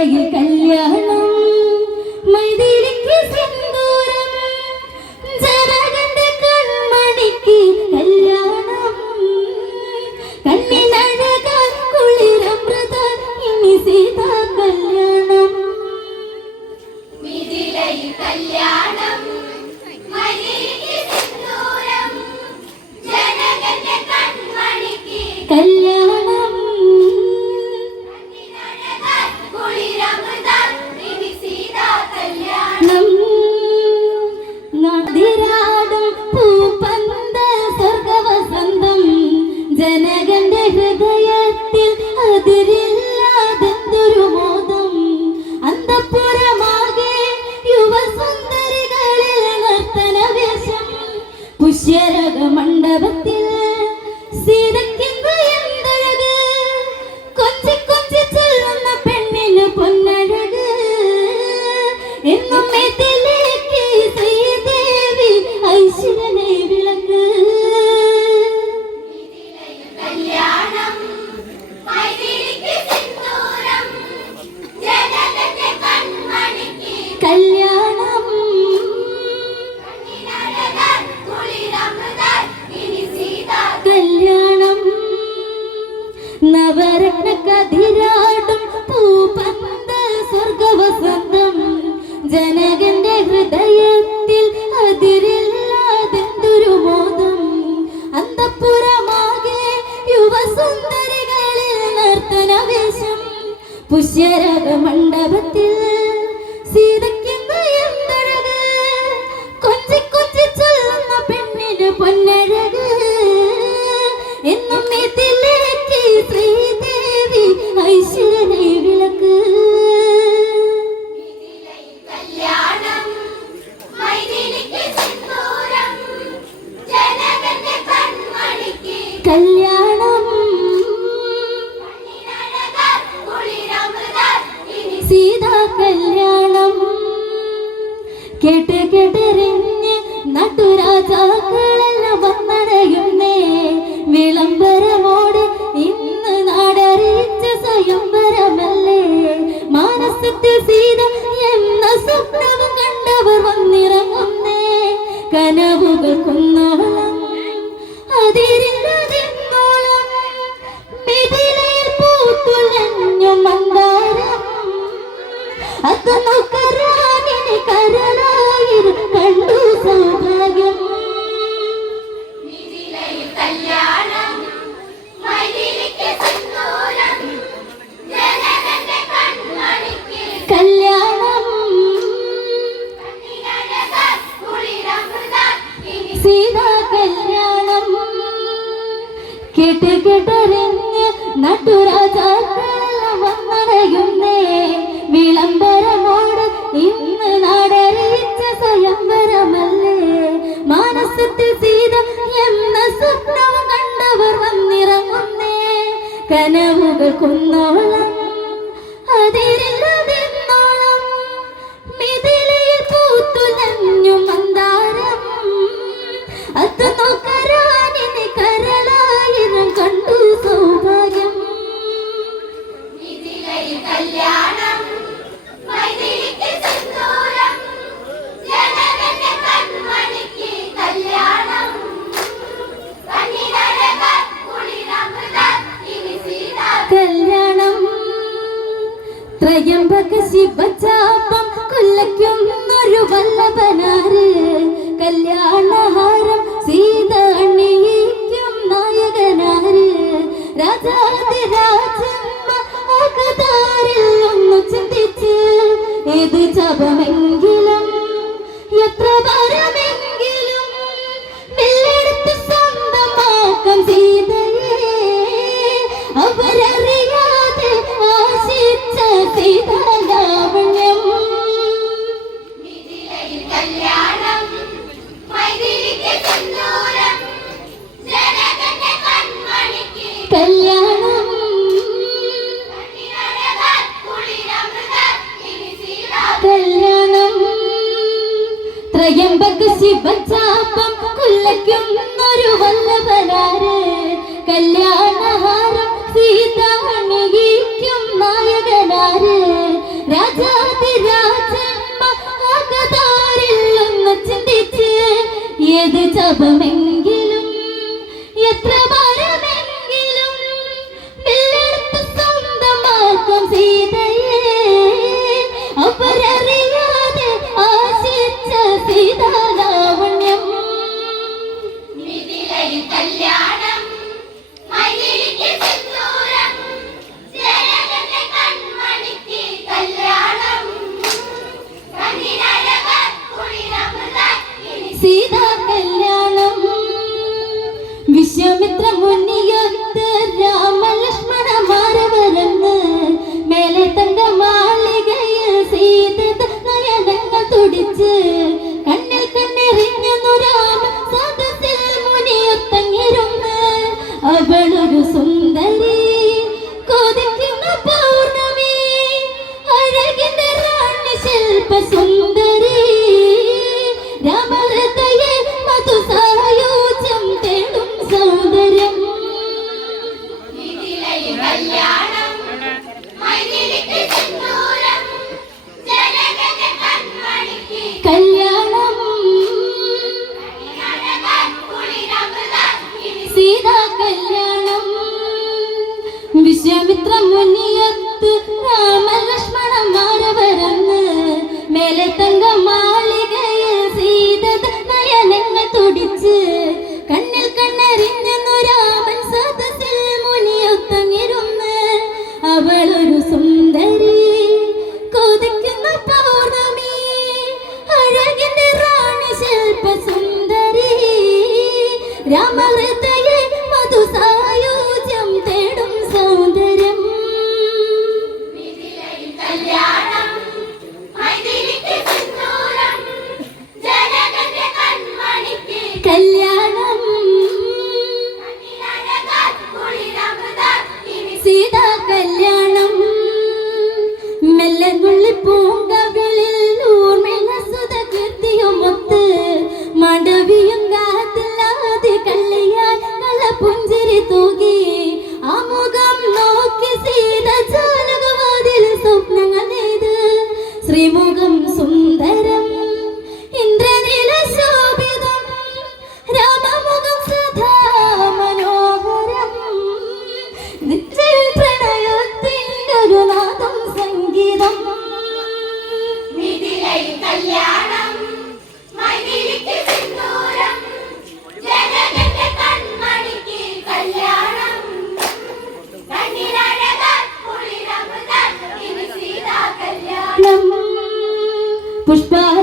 കല്യാണം ശരക മണ്ഡപത്തിൽ അതിരാടും പൂപ്പന്ത സ്വർഗവസന്തം. ജനകന്റെ ഹൃദയത്തിൽ അതിരില്ലാതെന്തൊരു ബോധം. അന്തപ്പുറമാകെ യുവസുന്ദരികളിൽ നർത്തനവേശം പുഷ്യരക മണ്ഡപത്തിൽ അതെന്നു കരാനിന് കരനായിരു കണ്ടു സൗഭാഗ്യം. കല്യാണം കല്യാണം. കേട്ട് കേട്ടറിഞ്ഞ് നട്ടുരാജാക്കളെല്ലാം വന്നടയും എന്ന സ്വപ്നം കണ്ടവർ വന്നിറങ്ങുന്നേ. കനവുകൾ കുന്നോളം കല്യാണം. ത്രയംബക ശിവചാപം കൊല്ലയ്ക്കുന്നൊരു വല്ലഭനാര്. കല്യാണഹാരം സീത അണിയിക്കും നായകനാര് രാജാതിരാജന്മാരിൽ ഒന്നു ചിന്തിച്ച് ഏത് ജപമെങ്കിലും എത്ര പരമ കയമ്പക്ക് ശിവചാപം കൊല്ലയ്ക്കുന്നൊരു വല്ലവനാര്? കല്യാണഹാരം സീതാണിയിക്കും നായകനാര്? രാജാതി രാജന്മ അകതാരിൽ ഒന്ന് ചിന്തിച്ച് ഏത് ജപമെങ്കിൽ സീതാ കല്യാണം വിശ്വമിത്ര മുന്നി സുന്ദരി കൊതിക്കുന്ന പൗർണമി അഴകിന്റെ റാണി ശില്പ സുന്ദരി രാമഹൃദ ത്രിമുഖം സുന്ദര Puxa. para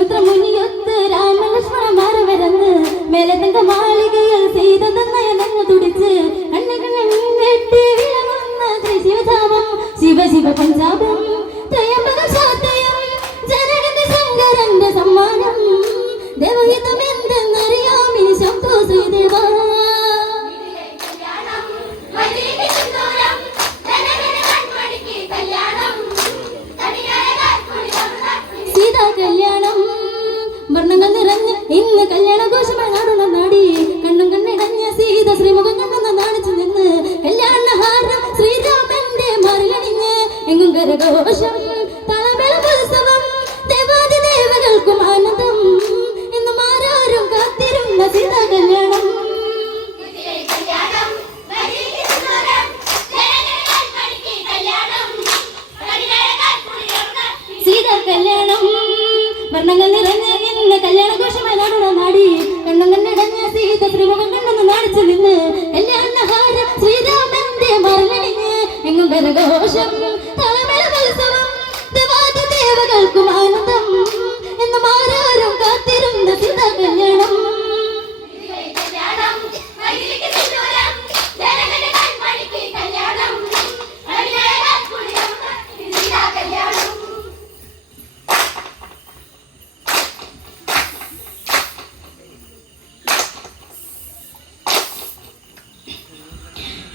സുമിത്ര മുനിയൊത്ത് രാമലക്ഷ്മണ മാറവരന്ന് മേലെ തങ്ക മാളികയിൽ സീത നയനങ്ങ് തുടിച്ച് കണ്ണ കണ്ണ വെട്ടി വിളങ്ങുന്ന ശിവധാമം. ശിവ ശിവ പഞ്ചാപം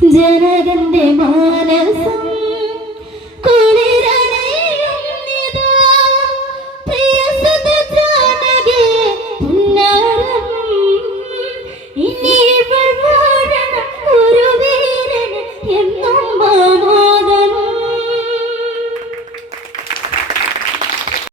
ജനകന്റെ മാനസം.